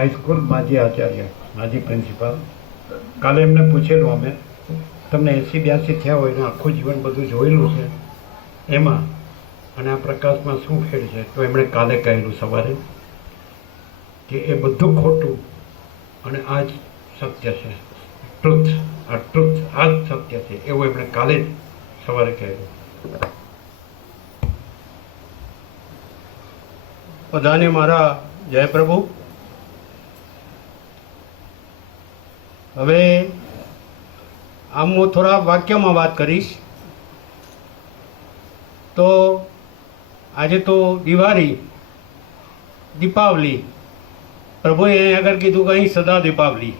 High school માજી આચાર્ય, માજી principal. કાલે એમને પૂછેલું અમે, તમને 80-82 થયા હોય ને આખું જીવન બધું જોયેલું છે એમાં અને આ પ્રકાશમાં શું ફેર છે? તો એમણે કાલે કહેલું સવારે કે એ બધું ખોટું અને આ જ સત્ય છે. ટ્રુથ, આ ટ્રુથ, આ જ સત્ય છે એવું એમણે કાલે જ સવારે કહેલું. બધાને મારા જય પ્રભુ. હવે આમ હું થોડા વાક્યમાં વાત કરીશ. તો આજે તો દિવાળી, દીપાવલી, પ્રભુએ અહીં આગળ કીધું કે અહીં સદા દીપાવલી,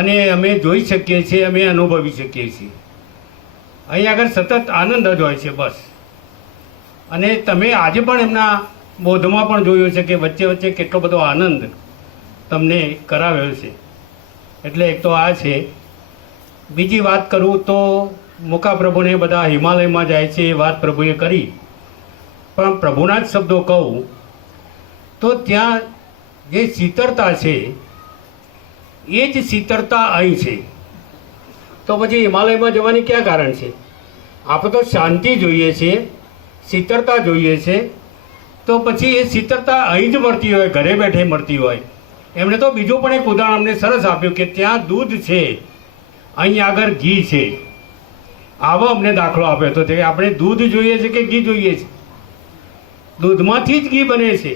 અને અમે જોઈ શકીએ છીએ, અમે અનુભવી શકીએ છીએ. અહીં આગળ સતત આનંદ જ હોય છે બસ. અને તમે આજે પણ એમના બોધમાં પણ જોયું છે કે વચ્ચે વચ્ચે કેટલો બધો આનંદ તમને કરાવ્યો છે. એટલે એક તો આ છે. બીજી વાત કરું તો મુકા પ્રભુને બધા હિમાલયમાં જાય છે એ વાત પ્રભુએ કરી, પણ પ્રભુના જ શબ્દો કહું તો ત્યાં જે શીતળતા છે એ જ શીતળતા અહીં છે. તો પછી હિમાલયમાં જવાની ક્યાં કારણ છે? આપણે તો શાંતિ જોઈએ છીએ, શીતળતા જોઈએ છે. તો પછી એ શીતળતા અહીં જ મળતી હોય, ઘરે બેઠે મળતી હોય. એમણે તો બીજું પણ એક ઉદાહરણ અમને સરસ આપ્યું કે ત્યાં દૂધ છે, અહીં આગળ ઘી છે. આવો અમને દાખલો આપ્યો હતો કે આપણે દૂધ જોઈએ છે કે ઘી જોઈએ છે? દૂધમાંથી જ ઘી બને છે.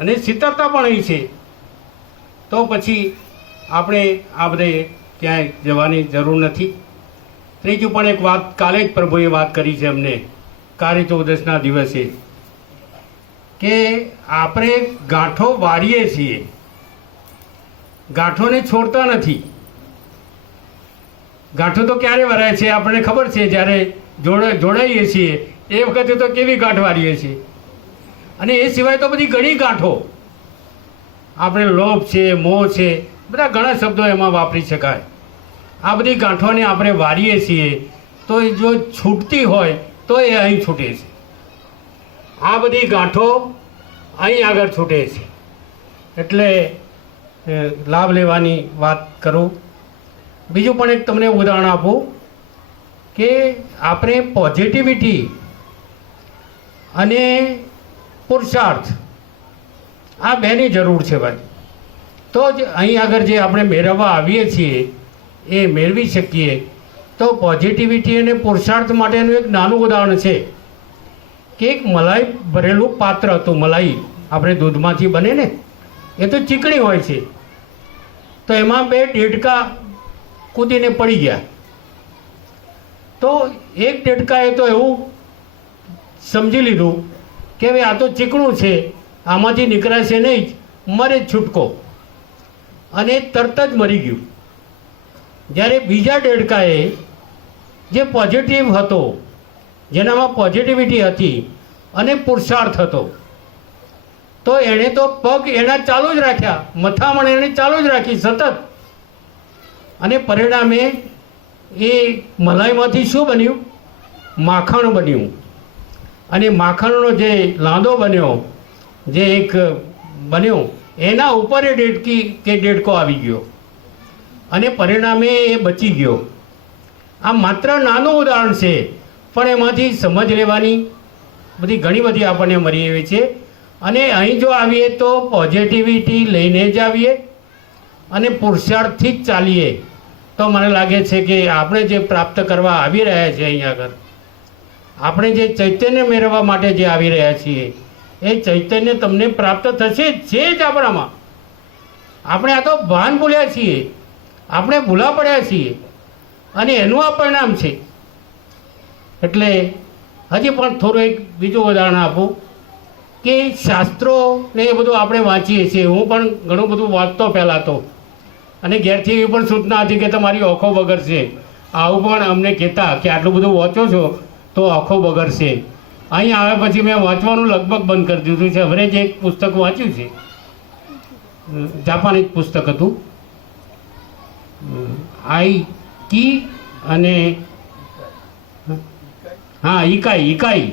અને શીતળતા પણ અહીં છે. તો પછી આપણે આ બધે ક્યાંય જવાની જરૂર નથી. ત્રીજું પણ એક વાત કાલે જ પ્રભુએ વાત કરી છે અમને કાર્ય ચૌદસના દિવસે, કે આપણે ગાંઠો વાળીએ છીએ, ગાંઠોને છોડતા નથી. ગાંઠો તો ક્યારે વરાય છે આપણને ખબર છે, જ્યારે જોડાઈએ છીએ એ વખતે તો કેવી ગાંઠ વાળીએ છીએ. અને એ સિવાય તો બધી ઘણી ગાંઠો, આપણે લોભ છે, મોહ છે, બધા ઘણા શબ્દો એમાં વાપરી શકાય. આ બધી ગાંઠોને આપણે વાળીએ છીએ તો એ જો છૂટતી હોય તો એ અહીં છૂટે છે. આ બધી ગાંઠો અહીં આગળ છૂટે છે. એટલે લાભ લેવાની વાત કરું. બીજું પણ એક તમને ઉદાહરણ આપું કે આપણે પોઝિટિવિટી અને પુરુષાર્થ આ બેની જરૂર છે ભાઈ. તો જ અહીં આગળ જે આપણે મેળવવા આવીએ છીએ એ મેળવી શકીએ. તો પોઝિટિવિટી અને પુરુષાર્થ માટેનું એક નાનું ઉદાહરણ છે કે એક મલાઈ ભરેલું પાત્ર હતું. મલાઈ આપણે દૂધમાંથી બને ને, એ તો ચીકણી હોય છે. તો એમાં 2 ડેડકા કૂદીને પડી ગયા. તો એક ડેડકાએ તો એવું સમજી લીધું કે હવે આ તો ચીકણું છે, આમાંથી નીકળાશે નહીં જ, મરે જ છૂટકો, અને તરત જ મરી ગયું. જ્યારે બીજા ડેડકાએ જે પોઝિટિવ હતો, જેનામાં પોઝિટિવિટી હતી અને પુરુષાર્થ હતો, તો એણે તો પગ એના ચાલુ જ રાખ્યા, મથામણ એણે ચાલુ જ રાખી સતત. અને પરિણામે એ મલાઈમાંથી શું બન્યું? માખણ બન્યું. અને માખણનો જે લાંદો બન્યો, જે એક બન્યો, એના ઉપર એ ડેડકો આવી ગયો અને પરિણામે એ બચી ગયો. આ માત્ર નાનું ઉદાહરણ છે, પણ એમાંથી સમજ લેવાની બધી ઘણી બધી આપણને મળી એવી છે. અને અહીં જો આવીએ તો પોઝિટિવિટી લઈને જ આવીએ અને પુરુષાર્થથી જ ચાલીએ તો મને લાગે છે કે આપણે જે પ્રાપ્ત કરવા આવી રહ્યા છીએ અહીં આગળ, આપણે જે ચૈતન્ય મેળવવા માટે જે આવી રહ્યા છીએ એ ચૈતન્ય તમને પ્રાપ્ત થશે છે જ આપણામાં. આપણે આ તો ભાન ભૂલ્યા છીએ, આપણે ભૂલા પડ્યા છીએ, અને એનું આ પરિણામ છે. એટલે હજી પણ થોડું એક બીજું ઉદાહરણ આપું કે શાસ્ત્રો ને એ બધું આપણે વાંચીએ છીએ. હું પણ ઘણું બધું વાંચતો પહેલાં તો, અને ઘેરથી એવી પણ સૂચના હતી કે તમારી આંખો બગડશે. આવું પણ અમને કહેતા કે આટલું બધું વાંચો છો તો આંખો બગડશે. અહીં આવ્યા પછી મેં વાંચવાનું લગભગ બંધ કરી દીધું છે. હવે જે એક પુસ્તક વાંચ્યું છે, જાપાનીઝ પુસ્તક હતું, આઈકી અને હા ઇકાઈ.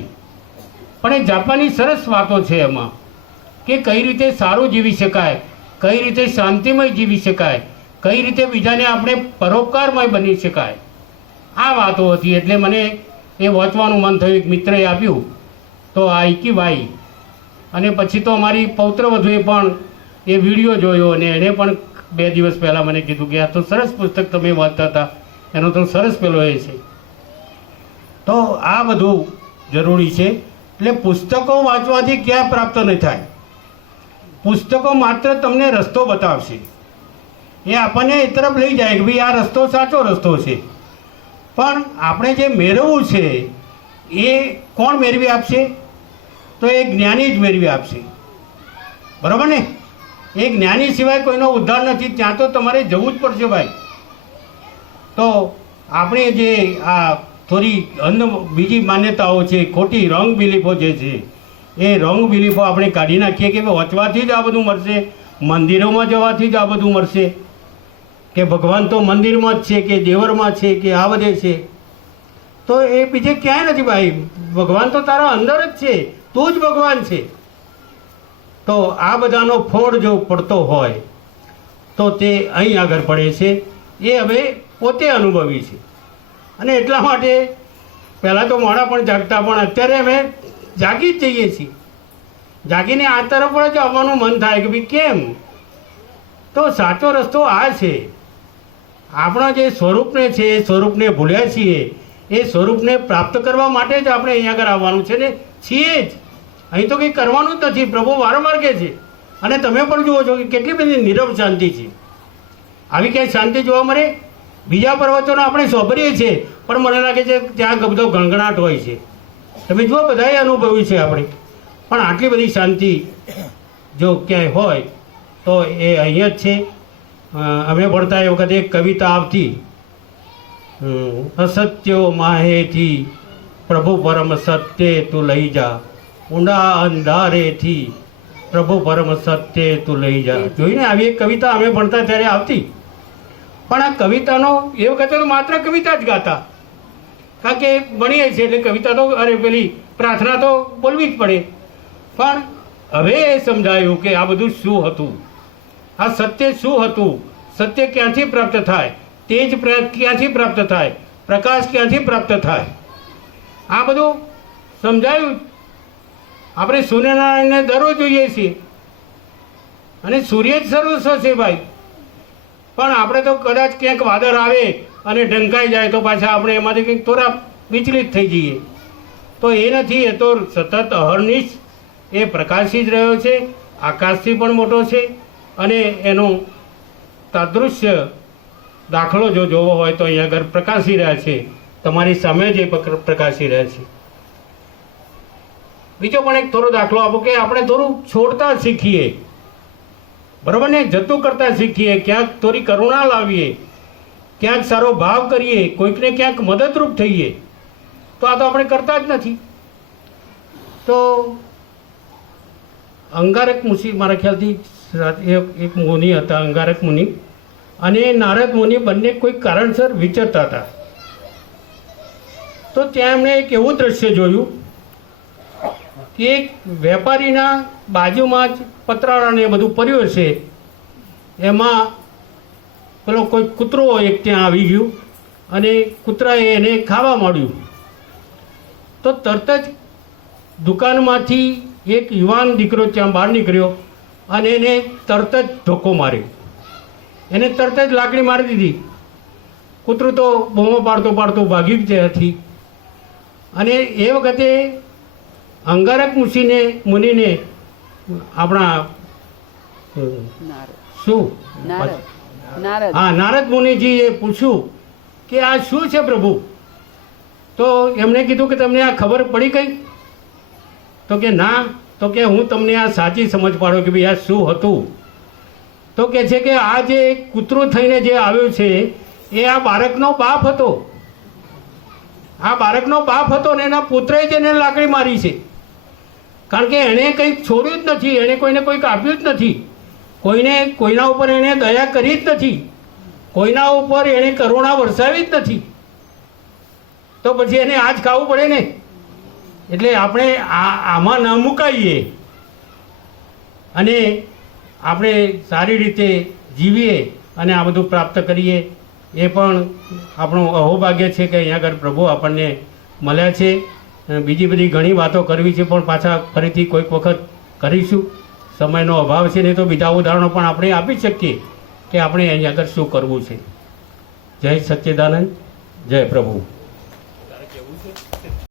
પણ એ જાપાની સરસ વાતો છે એમાં. કે કઈ રીતે સારું જીવી શકાય, કઈ રીતે શાંતિમય જીવી શકાય, કઈ રીતે બીજાને આપણે પરોપકારમય બની શકાય, આ વાતો હતી. એટલે મને એ વાંચવાનું મન થયું. એક મિત્રએ આપ્યું તો આ ઇકીભાઈ, અને પછી તો અમારી પૌત્રવધુએ પણ એ વિડીયો જોયો અને એણે પણ 2 દિવસ પહેલાં મને કીધું કે આ તો સરસ પુસ્તક તમે વાંચતા હતા, એનો તો સરસ પેલો એ છે. તો આ બધું જરૂરી છે. એટલે પુસ્તકો વાંચવાથી ક્યાં પ્રાપ્ત નહીં થાય. પુસ્તકો માત્ર તમને રસ્તો બતાવશે, એ આપણને એ તરફ લઈ જાય કે ભાઈ આ રસ્તો સાચો રસ્તો છે. પણ આપણે જે મેળવવું છે એ કોણ મેળવી આપશે? તો એ જ્ઞાની જ મેળવી આપશે. બરાબર ને? એ જ્ઞાની સિવાય કોઈનો ઉદ્ધાર નથી. ત્યાં તો તમારે જવું જ પડશે ભાઈ. તો આપણે જે આ થોડી બીજી માન્યતાઓ છે, ખોટી રોંગ બિલીફો જે છે, એ રોંગ બિલીફો આપણે કાઢી નાખીએ કે વાંચવાથી જ આ બધું મળશે, મંદિરોમાં જવાથી જ આ બધું મળશે, કે ભગવાન તો મંદિરમાં જ છે, કે દેવરમાં છે, કે આ બધે છે. તો એ બીજે ક્યાંય નથી ભાઈ. ભગવાન તો તારા અંદર જ છે, તું જ ભગવાન છે. તો આ બધાનો ફોડ જો પડતો હોય તો તે અહીં આગળ પડે છે. એ હવે પોતે અનુભવી છે. અને એટલા માટે પહેલાં તો મોડા પણ જાગતા, પણ અત્યારે અમે જાગી જ જઈએ છીએ. જાગીને આ તરફ જ આવવાનું મન થાય કે ભાઈ કેમ? તો સાચો રસ્તો આ છે. આપણા જે સ્વરૂપને છે એ સ્વરૂપને ભૂલ્યા છીએ. એ સ્વરૂપને પ્રાપ્ત કરવા માટે જ આપણે અહીં આગળ આવવાનું છે ને, છીએ જ. અહીં તો કંઈ કરવાનું જ નથી. પ્રભુ વારંવાર કહે છે. અને તમે પણ જુઓ છો કે કેટલી બધી નીરવ શાંતિ છે. આવી ક્યાંય શાંતિ જોવા મળે? બીજા પર્વતોને આપણે સોંભરીએ છીએ, પણ મને લાગે છે ત્યાં બધો ગણગણાટ હોય છે. તમે જુઓ, બધાએ અનુભવ્યું છે આપણે. પણ આટલી બધી શાંતિ જો ક્યાંય હોય તો એ અહીંયા જ છે. અમે ભણતા એ વખતે એક કવિતા આવતી, અસત્યો માહેથી પ્રભુ પરમ સત્ય તું લઈ જા, ઊંડા અંધારેથી પ્રભુ પરમ સત્ય તું લઈ જા. જોઈને આવી એક કવિતા અમે ભણતા ત્યારે આવતી. પણ આ કવિતાનો એ વખતે તો માત્ર કવિતા જ ગાતા, કારણ કે ભણીએ છીએ એટલે કવિતા તો પેલી પ્રાર્થના તો બોલવી જ પડે. પણ હવે એ સમજાયું કે આ બધું શું હતું, આ સત્ય શું હતું, સત્ય ક્યાંથી પ્રાપ્ત થાય, તેજ ક્યાંથી પ્રાપ્ત થાય, પ્રકાશ ક્યાંથી પ્રાપ્ત થાય, આ બધું સમજાયું. આપણે સૂર્યનારાયણને દરરોજ જોઈએ છીએ અને સૂર્ય જ સર્વસ્વ છે ભાઈ. પણ આપણે તો કદાચ ક્યાંક વાદળ આવે અને ઢંકાઈ જાય તો પાછા આપણે એમાંથી કંઈક થોડા વિચલિત થઈ જઈએ. તો એ નથી, એ તો સતત અહર્નિશ એ પ્રકાશી જ રહ્યો છે, આકાશથી પણ મોટો છે. અને એનો તાદૃશ્ય દાખલો જો જોવો હોય તો અહીંયા આગળ પ્રકાશી રહ્યા છે, તમારી સામે જ એ પ્રકાશી રહ્યા છે. બીજો પણ એક થોડો દાખલો આપો કે આપણે થોડું છોડતા શીખીએ, બરાબર ને? જતું કરતા શીખીએ, ક્યાંક થોડી કરુણા લાવીએ, ક્યાંક સારો ભાવ કરીએ, કોઈકને ક્યાંક મદદરૂપ થઈએ. તો આ તો આપણે કરતા જ નથી. તો અંગારક મુનિ, મારા ખ્યાલથી એક મુનિ હતા, અંગારક મુનિ અને નારદ મુનિ બંને કોઈ કારણસર વિચરતા હતા. તો ત્યાં એમણે એક એવું દ્રશ્ય જોયું કે એક વેપારીના બાજુમાં જ પતરાળાને બધું પડ્યું છે, એમાં પેલો કોઈ કૂતરો એક ત્યાં આવી ગયું અને કૂતરાએ એને ખાવા માંડ્યું. તો તરત જ દુકાનમાંથી એક યુવાન દીકરો ત્યાં બહાર નીકળ્યો અને એને તરત જ ધોકો માર્યો. એને તરત જ લાકડી મારી દીધી. કૂતરું તો બૂમો પાડતો પાડતો ભાગી જ હતી. અને એ વખતે અંગારક મુનિને આપણા શું નારદ મુનિજીએ પૂછ્યું કે આ શું છે પ્રભુ? તો એમણે કીધું કે તમને આ ખબર પડી ગઈ? તો કે ના. તો કે હું તમને આ સાચી સમજ પાડો કે ભાઈ આ શું હતું. તો કે છે કે આ જે કૂતરું થઈને જે આવ્યું છે એ આ બાળકનો બાપ હતો. આ બાળકનો બાપ હતો ને એના પુત્રએ જ એને લાકડી મારી છે. કારણ કે એણે કંઈક છોડ્યું જ નથી, એણે કોઈને કંઈક આપ્યું જ નથી, કોઈના ઉપર એણે દયા કરી જ નથી, કોઈના ઉપર એણે કરુણા વરસાવી જ નથી. તો પછી એને આ જ ખાવું પડે ને. એટલે આપણે આમાં ન મુકાઈએ. અને આપણે સારી રીતે જીવીએ અને આ બધું પ્રાપ્ત કરીએ એ પણ આપણું અહોભાગ્ય છે કે અહીંયા આગળ પ્રભુ આપણને મળ્યા છે. અને બીજી બધી ઘણી વાતો કરવી છે પણ પાછા ફરીથી કોઈક વખત કરીશું. સમયનો અભાવ છે ને તો બીજા ઉદાહરણો પણ આપણે આપી શકીએ કે આપણે અહીંયા આગળ શું કરવું છે. જય સચ્ચિદાનંદ, જય પ્રભુ.